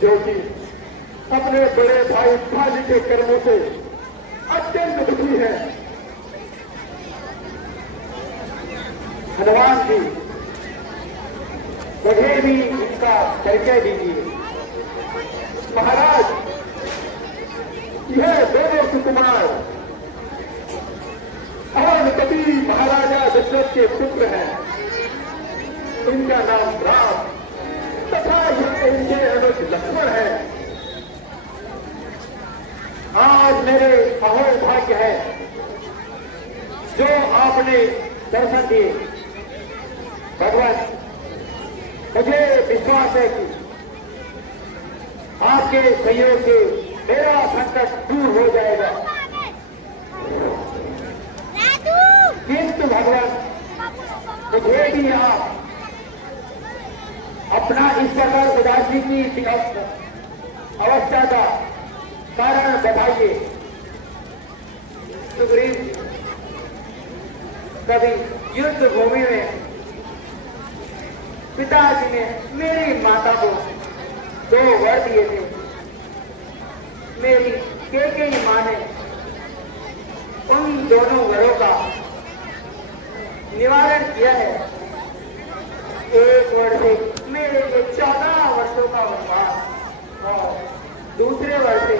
जो कि अपने बड़े भाई भाजी के कर्मों से अत्यंत दुखी है। हनुमान जी मुझे भी इनका परिचय दीजिए। महाराज, यह दोनों सुकुमार पति महाराजा दशरथ के पुत्र हैं। इनका नाम राम तथा इनके अनुज लक्ष्मण है। आज मेरे अहोभाग्य है जो आपने दर्शन दिए। भगवान, मुझे विश्वास है कि आपके सहयोग से मेरा संकट दूर हो जाएगा। किंतु भगवान, मुझे भी आप अपना इस प्रकार उदासी की अवस्था का कारण बताइए। सुग्रीव जी कभी युद्ध भूमि में पिताजी ने मेरी माता को 2 वर दिए थे। मेरी केकई मां ने उन दोनों वरों का निवारण किया है। एक वर से मेरे लिए 14 वर्षों का वनवास और दूसरे वर्ष से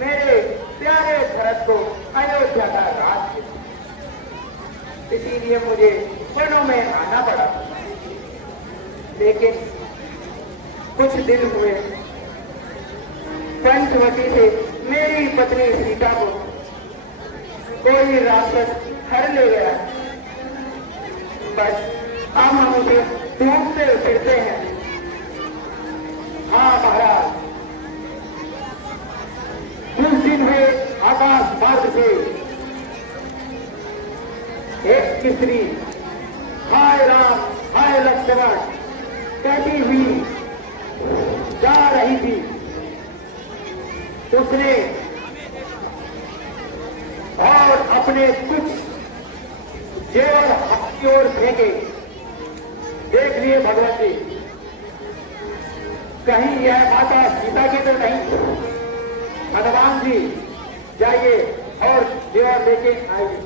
मेरे प्यारे भरत को अयोध्या का राज्य। इसीलिए मुझे वनों में आना पड़ा। लेकिन कुछ दिन हुए पंचवटी से मेरी पत्नी सीता को कोई राक्षस हर ले गया। बस हम उसे ढूंढते फिरते हैं। हाँ महाराज, कुछ दिन हुए आकाश मार्ग से एक स्त्री हाय राम हाय लक्ष्मण कहती हुई जा रही थी। उसने और अपने कुछ जेवर की ओर फेंके। देख लिए भगवान जी, कहीं यह माता सीता की तो नहीं। हनुमान जी जाइए और जेवर लेके आइए।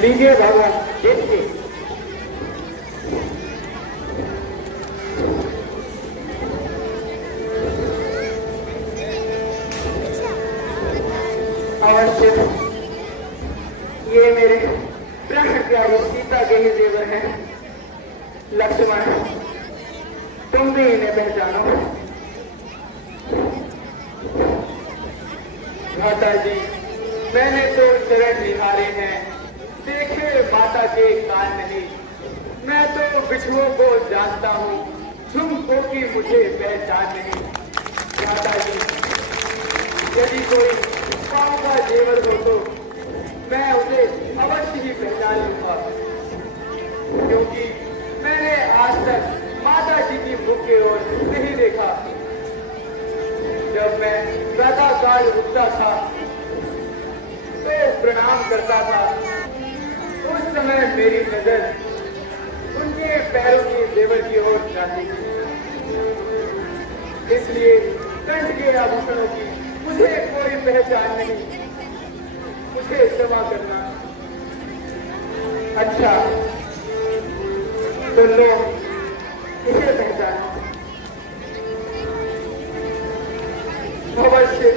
लीजिए भगवान, देखिए। अवश्य ये मेरे प्राण प्यारे सीता के ही जेवर हैं। लक्ष्मण, तुम भी इन्हें पहचानो। माता जी, मैंने तो चरण निहारे हैं, देखे माता के कान नहीं। मैं तो बिछुओं को जानता हूँ, झुमकों की मुझे पहचान नहीं। माता जी, यदि कोई पाँव का जेवर हो तो मैं उसे अवश्य ही पहचान लूंगा, क्योंकि मैंने आज तक माता जी की मुख की ओर नहीं देखा। जब मैं प्रातः काल उठता था तो प्रणाम करता था। उस समय मेरी नजर उनके पैरों के जेवर की ओर जाती थी। इसलिए कंठ के आभूषणों की मुझे कोई पहचान नहीं। मुझे क्षमा करना। अच्छा तो लो, इसे पहचानो। अवश्य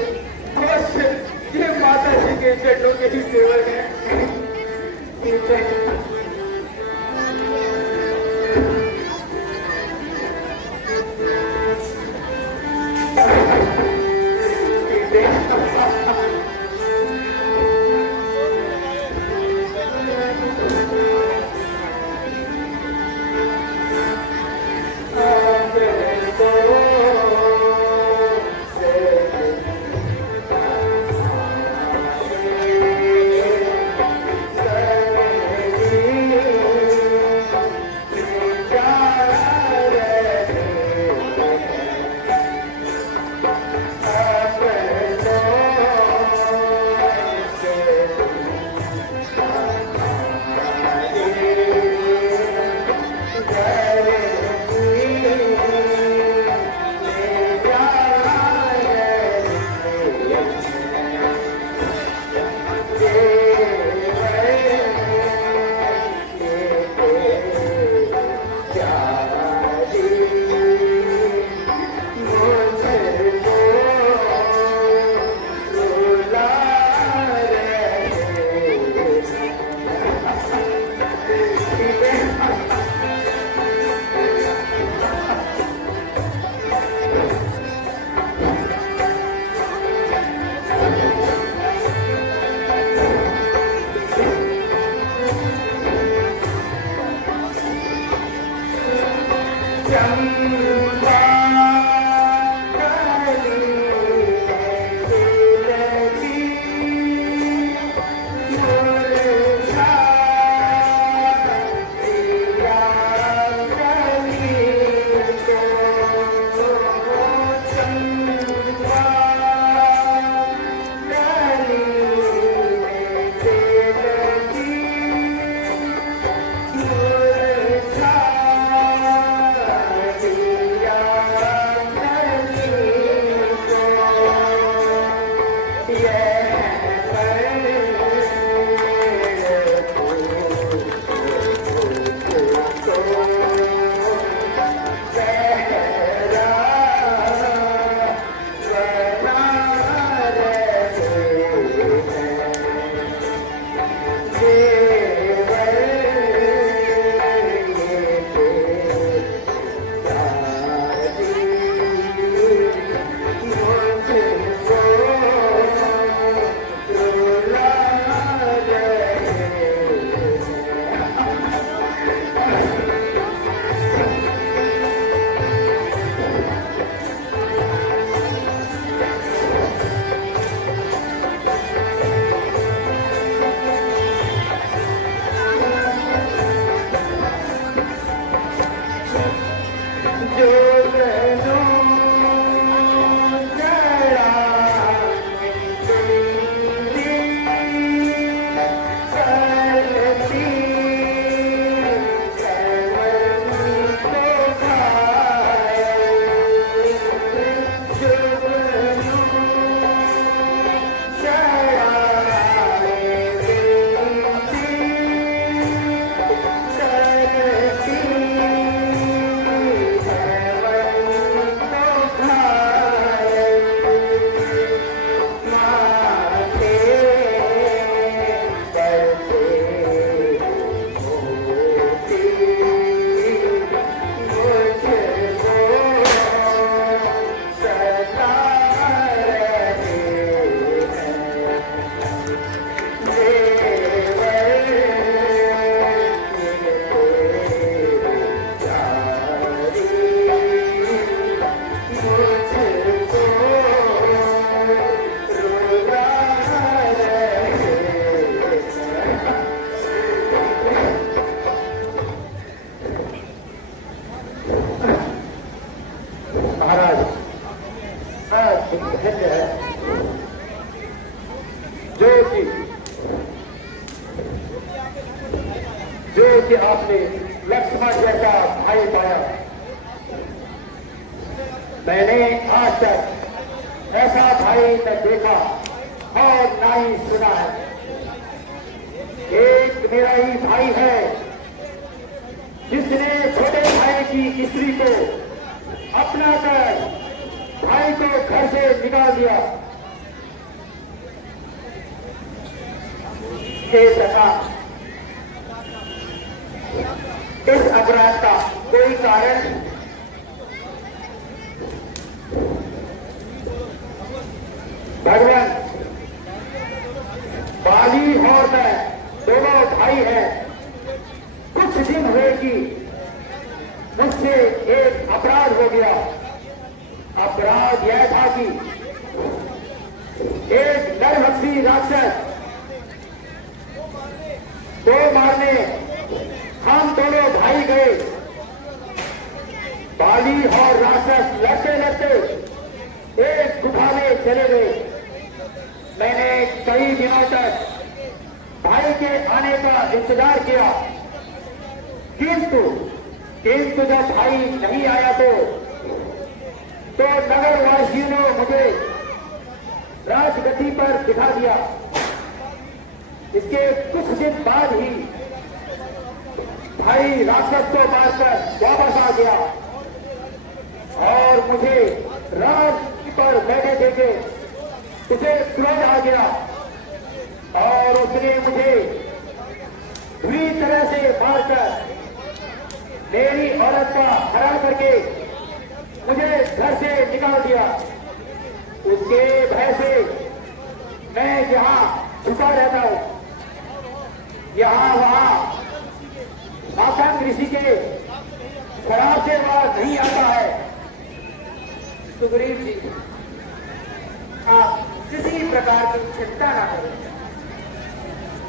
अवश्य ये माता जी के चरणों के ही जेवर हैं। ठीक है। जो कि आपने लक्ष्मण जैसा भाई पाया। मैंने आज तक ऐसा भाई न देखा और ना ही सुना है। एक मेरा ही भाई है जिसने छोटे भाई की स्त्री को अपना कर भाई को घर से निकाल दिया। हे सखा, इस अपराध का कोई कारण भगवान, बाली और मैं दोनों भाई हैं। कुछ दिन हुए कि मुझसे एक अपराध हो गया। अपराध यह था कि एक नरभक्षी राक्षस को मारने हम दोनों भाई गए। बाली और राक्षस लड़ते लड़ते एक गुफा में चले गए। मैंने कई दिनों तक भाई के आने का इंतजार किया, किंतु जब भाई नहीं आया तो नगर वासियों ने मुझे राजगद्दी पर दिखा दिया। इसके कुछ दिन बाद ही भाई राक्षस को मारकर वापस आ गया और मुझे राजगद्दी पर बैठे देखे उसे क्रोध आ गया और उसने मुझे बुरी तरह से मारकर मेरी औरत का हरा करके मुझे घर से निकाल दिया। उसके भय से मैं जहां छुपा रहता हूं, यहां वहां माखन ऋषि के खराब से बाहर नहीं आता है। सुग्रीव जी, आप किसी प्रकार की चिंता ना करें,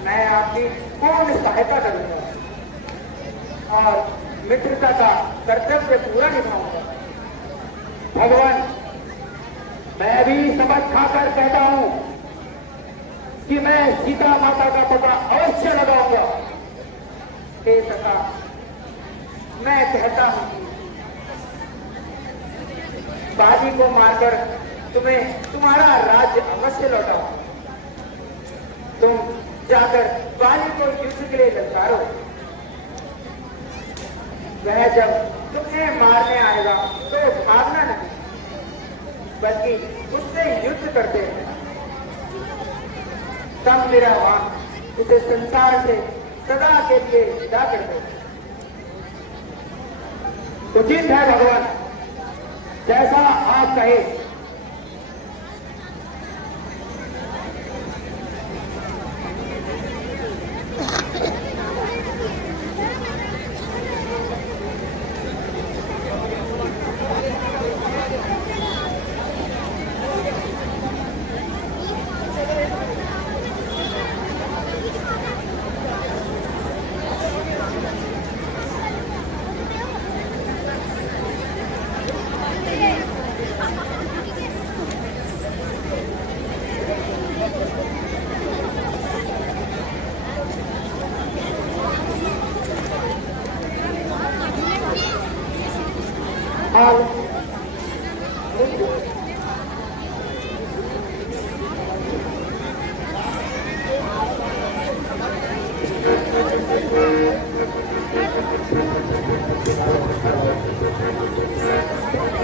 मैं आपकी पूर्ण सहायता करूंगा और मित्रता का कर्तव्य पूरा निभाऊंगा। भगवान, मैं भी समझ खाकर कहता हूं कि मैं सीता माता का पता अवश्य लगाऊंगा। हे सखा, मैं कहता हूं कि बाजी को मारकर तुम्हें तुम्हारा राज्य अवश्य लौटाओ। तुम जाकर बाली को युद्ध के लिए ललकारो। वह जब तुम्हें मारने आएगा तो भागना नहीं, बल्कि उससे युद्ध करते हैं। तब मेरा वहां उसे संसार से सदा के लिए विदा कर दो। उचित है भगवान, जैसा आप कहे।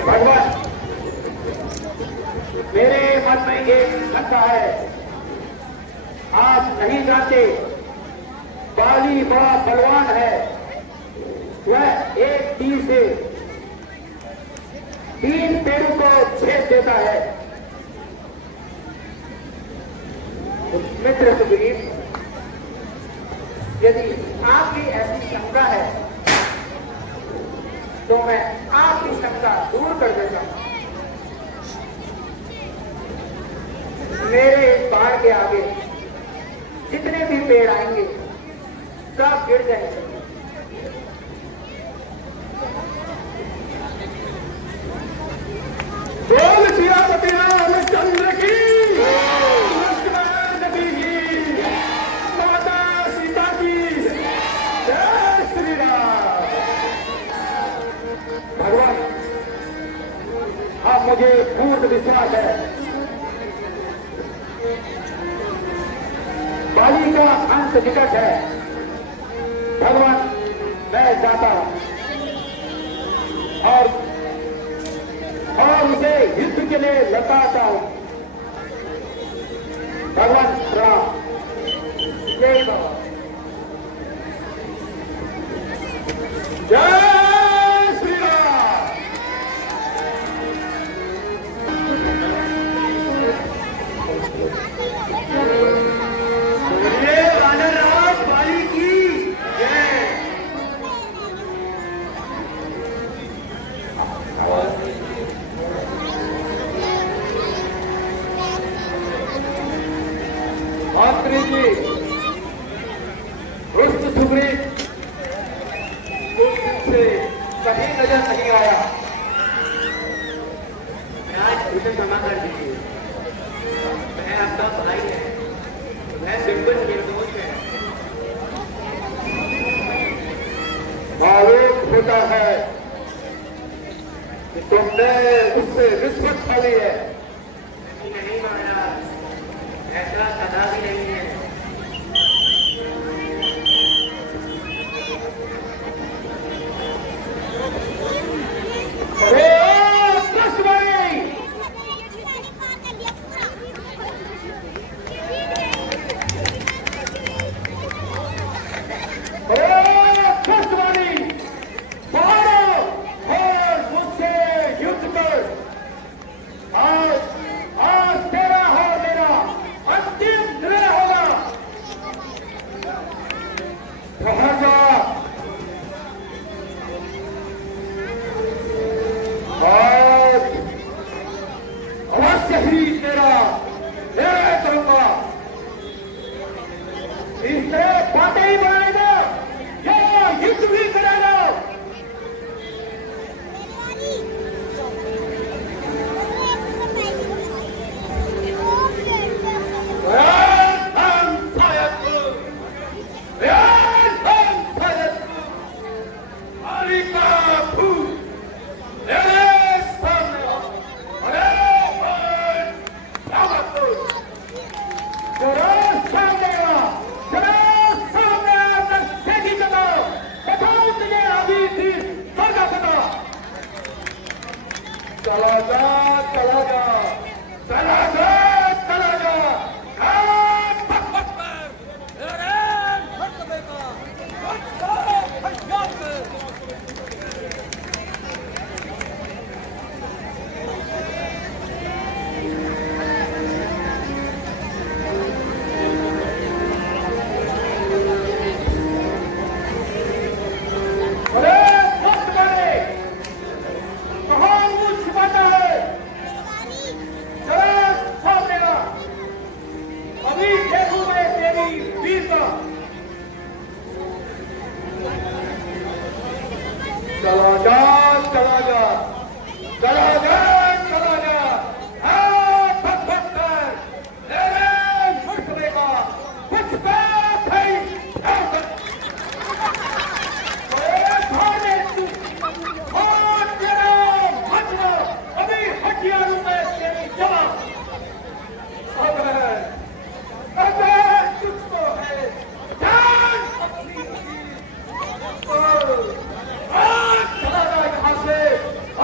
भगवान, मेरे मन में एक शंका है। आप नहीं जानते, बाली बड़ा बलवान है। वह एक तीर से 3 पेड़ों को छेद देता है। मित्र सुग्रीव, यदि आपकी ऐसी शंका है तो मैं आपकी शंका दूर कर देता हूं। मेरे इस बाण के आगे जितने भी पेड़ आएंगे सब गिर जाएंगे। बोल सियापति रामचंद्र की, लक्ष्मण नबी की, माता सीता की जय श्री राम। भगवान, अब मुझे पूर्ण विश्वास है, बाली का अंत निकट है। भगवान, मैं जाता हूं और उसे युद्ध के लिए लताता हूं। भगवान प्रणाम। जय बाबा। जय श्री राम। बोलिए वानर राज बाली की जय। मंत्री जी, रुष्ट सुग्रीव कुछ दिन से कहीं नजर नहीं आया। आज उसे क्षमा कर दीजिए, वह आपका भाई है, वह बिल्कुल निर्दोष है। मालूम होता है कि तुमने उससे रिश्वत खा ली है। नहीं महाराज, ऐसा कदा भी नहीं है। चला जा चला जा चला जा चला जा चला जा चला जा चला जा चला जा भग भग कर मुड़ेगा कुछ बात है अभी हथियारों में तेरी जवाब अगर तुझको है जान चला जा यहाँ से।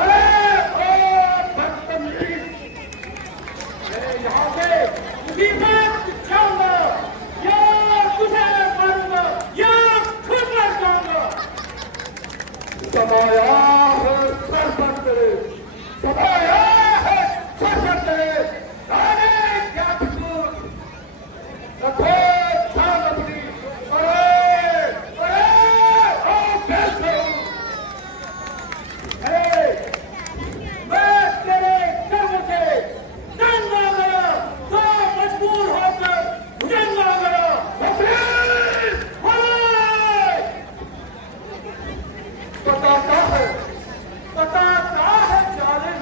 अरे बदतमीज, मैं यहाँ से मुसीबत जाऊंगा या तुझे मारूंगा या खुद मर जाऊंगा। समाया है सरपंच तेरे, समाया है सरपंच तेरे, अरे क्या कसूर रखो ध्यान अपनी। मैं तेरे कर्म से तंग आ गया तो मजबूर होकर जंग आ गया। बताता है जालिम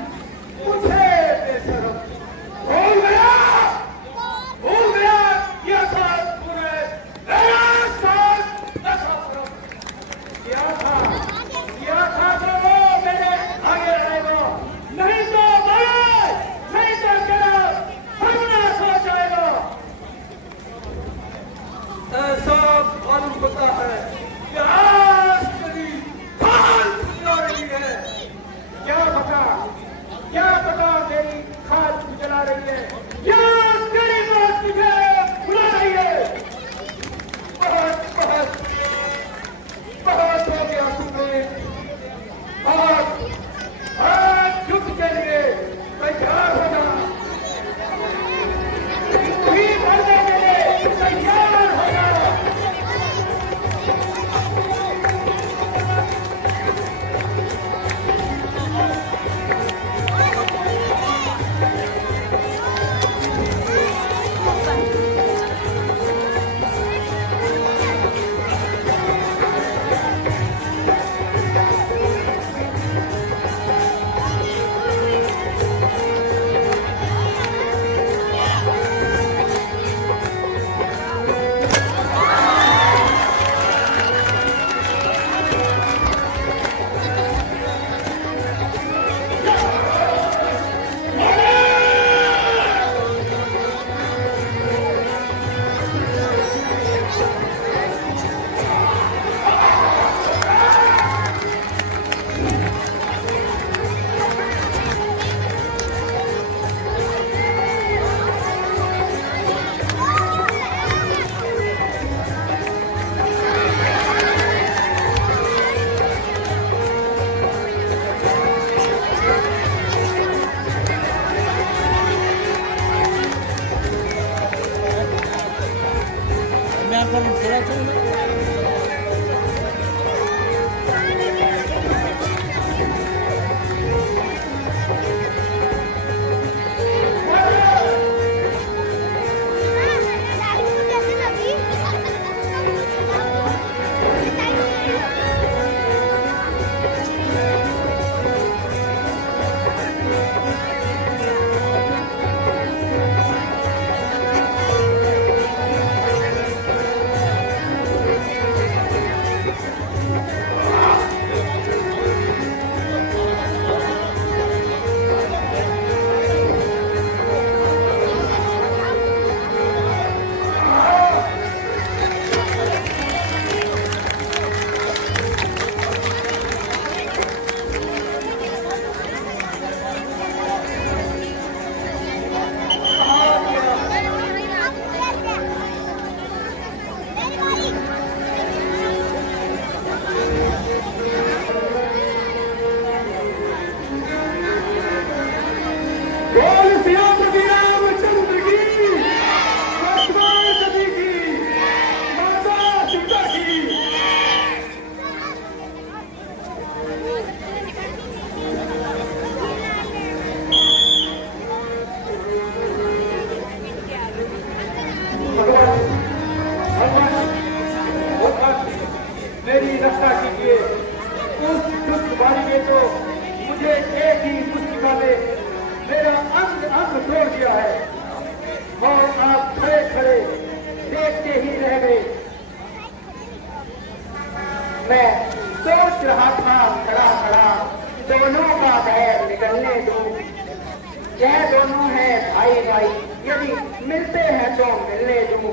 यह दोनों है भाई भाई, यदि मिलते हैं तो मिलने दूं।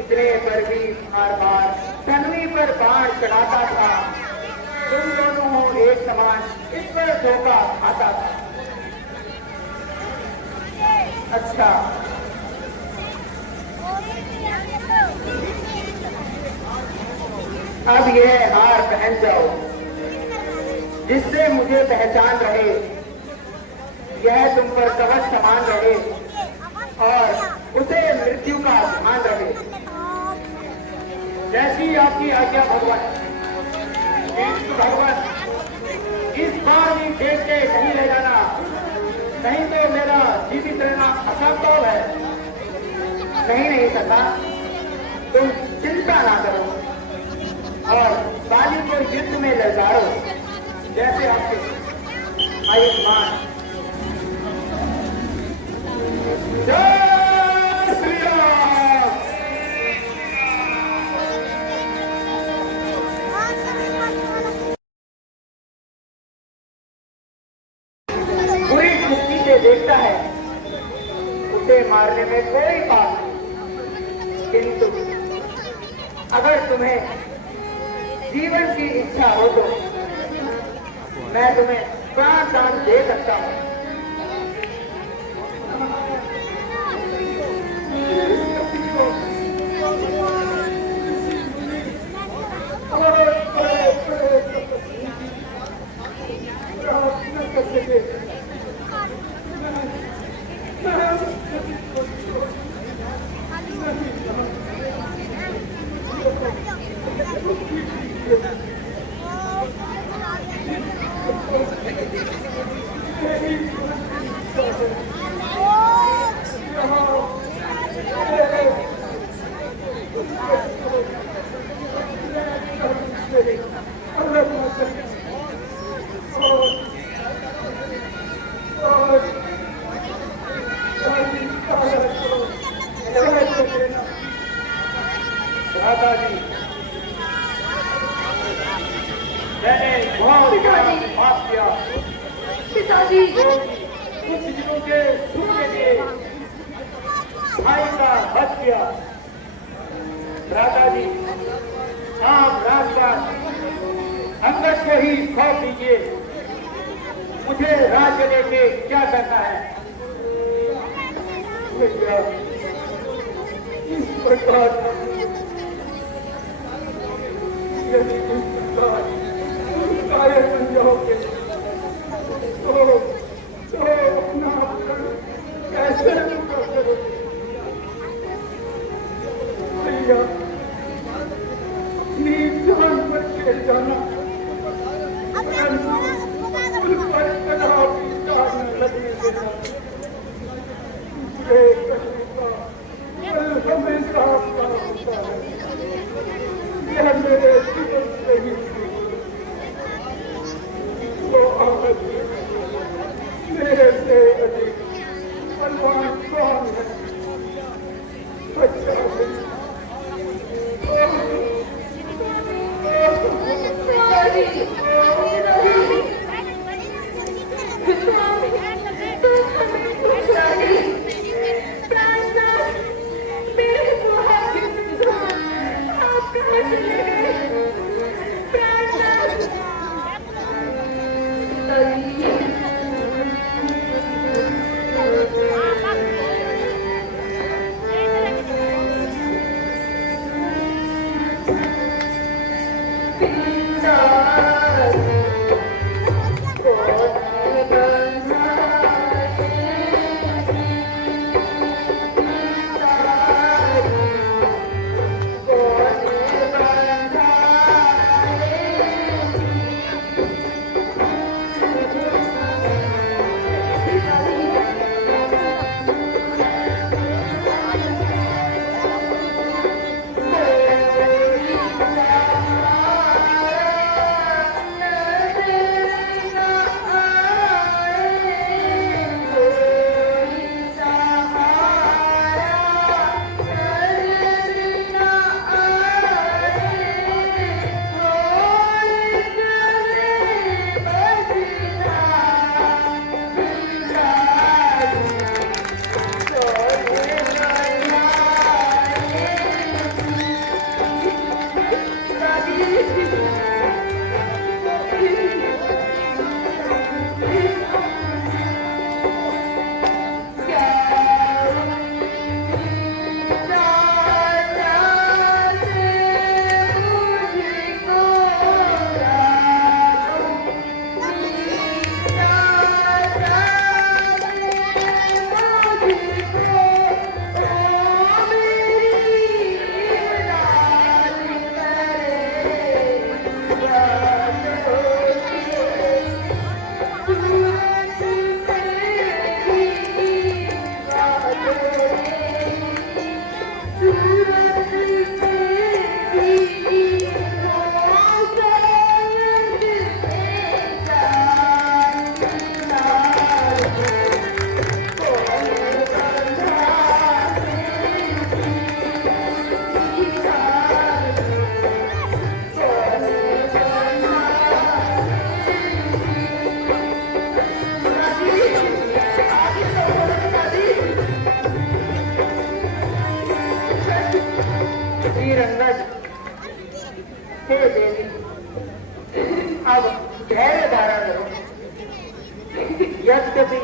इतने पर भी बार बार तन्वी पर बाण चढ़ाता था। तुम दोनों हो एक समान, इस पर धोखा खाता था। अच्छा, अब यह हार पहन जाओ, जिससे मुझे पहचान रहे, यह तुम पर कवच समान रहे और उसे मृत्यु का ध्यान रहे। जैसी आपकी आज्ञा भगवान। भगवान, इस बार भी देख के नहीं ले जाना, नहीं तो मेरा जीवित रहना असंभव है। नहीं सका, तुम चिंता ना करो और बाली को युद्ध में ललकारो, जैसे आपके आयुष्मान। जय श्री राम। बुरी दृष्टि से देखता है, उसे मारने में कोई पाप नहीं, किंतु अगर तुम्हें जीवन की इच्छा हो तो मैं तुम्हें प्राण दान दे सकता हूं। दादाजी, मैंने बहुत पाप किया। पिताजी, कुछ दिनों के सुख के लिए भाई का वध किया। दादाजी, आप राजपाट अंगद को ही सौंप दीजिए, मुझे राज्य लेके क्या करना है। भैया, इस प्रकार यदि कार्य समझाओगे तो अपना कैसे करोगे भैया। अपनी जान पर खेल जाना, उन पर तनाव की जान न लगने देना, ये करने का फल हमेशा आपका होता है। यह मेरे जीवन से ही वो आज मेरे से अधिक बलवान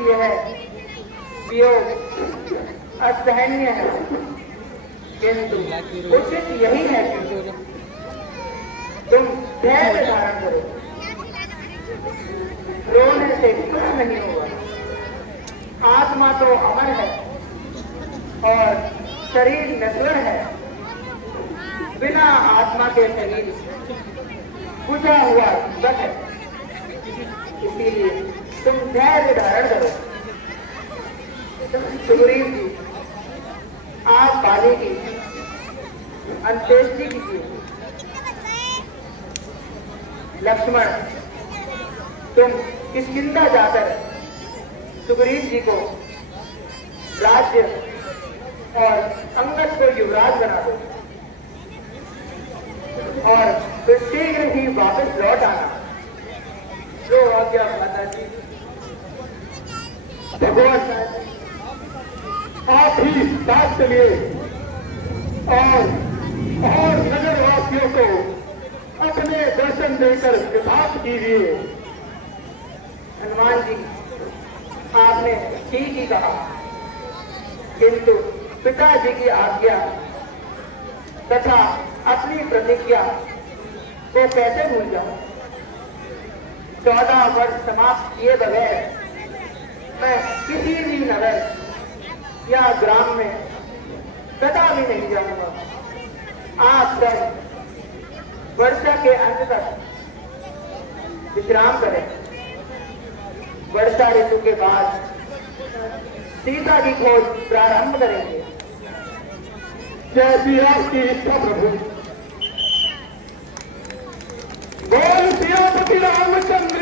यह वियोग असहनीय है, किंतु उचित यही है कि तुम धैर्य धारण करो। रोने से कुछ नहीं होगा। आत्मा तो अमर है और शरीर नश्वर है। बिना आत्मा के शरीर बुझा हुआ दीपक है। इसीलिए तुम धैर्य धारण करो। सुग्रीव जी, आप बाली की अंत्येष्टि कीजिए। लक्ष्मण, तुम किष्किंधा जाकर सुग्रीव जी को राज्य और अंगद को युवराज बना दो और फिर शीघ्र ही वापस लौट आना। जो आज्ञा माता जी। भगवान, आप ही साथ चलिए और नगरवासियों को अपने दर्शन देकर कृतार्थ कीजिए। हनुमान जी, आपने ठीक ही कहा, किंतु पिताजी की आज्ञा तथा अपनी प्रतिज्ञा को कैसे भूल जाऊं? 14 वर्ष समाप्त किए बगैर मैं किसी भी नगर या ग्राम में कदा भी नहीं जाऊंगा। आप सब वर्षा के अंत तक विश्राम करें। वर्षा ऋतु के बाद सीता की खोज प्रारंभ करेंगे। जैसी आपकी इच्छा प्रभु। बोल सियापति रामचंद्र